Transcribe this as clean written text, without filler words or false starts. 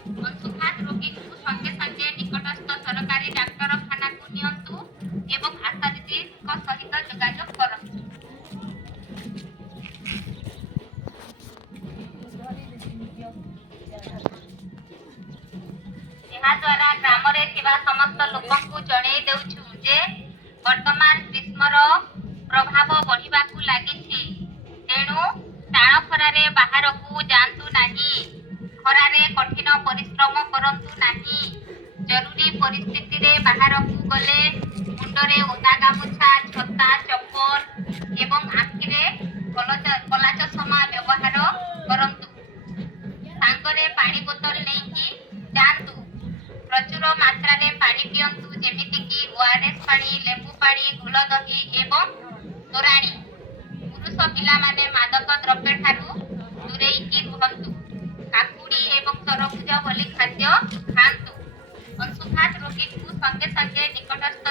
अंशुघात रोगी को संगे संगे निकटस्थ सरकारी डाक्तरखाना को नियंतु एवं आशा दीदी सहित जोगाजोग करंतु। ଏହା ଦ୍ୱାରା ଗ୍ରାମରେ ଥିବା ସମସ୍ତ ଲୋକଙ୍କୁ ଜଣେଇ ଦେଉଛୁ ଯେ ବର୍ତ୍ତମାନ ଗ୍ରୀଷ୍ମର ପ୍ରଭାବ ବଢ଼ିବାକୁ ଲାଗିଛି। ତେଣୁ ଟାଣ ଖରାରେ ବାହାରକୁ ଯାଆନ୍ତୁ ନାହିଁ। ଖରାରେ କଠିନ ପରିଶ୍ରମ କରନ୍ତୁ ନାହିଁ। ଜରୁରୀ ପରିସ୍ଥିତିରେ ବାହାରକୁ ଗଲେ ମୁଣ୍ଡରେ ଓଦା ଗାମୁଛା, ଛତା, ଚପଲ ଏବଂ ଆଖିରେ କଲା ଚଷମା ବ୍ୟବହାର କରନ୍ତୁ। ସାଙ୍ଗରେ ପାଣି ବୋତଲ ନେଇକି ଯାଆନ୍ତୁ। ପ୍ରଚୁର ମାତ୍ରାରେ ପାଣି ପିଅନ୍ତୁ, ଯେମିତିକି ଓଆରଏସ୍ ପାଣି, ଲେମ୍ବୁ ପାଣି, ଘୋଳ ଦହି ଏବଂ ତୋରାଣି। ପୁରୁଷ ପିଲାମାନେ ମାଦକ ଦ୍ରବ୍ୟ ଠାରୁ ଦୂରେଇକି ରୁହନ୍ତୁ। କାକୁଡି ଏବଂ ତରଭୁଜ ଭଳି ଖାଦ୍ୟ ଖାଆନ୍ତୁ। अंशुघात रोगी को संगे संगे निकटस्थ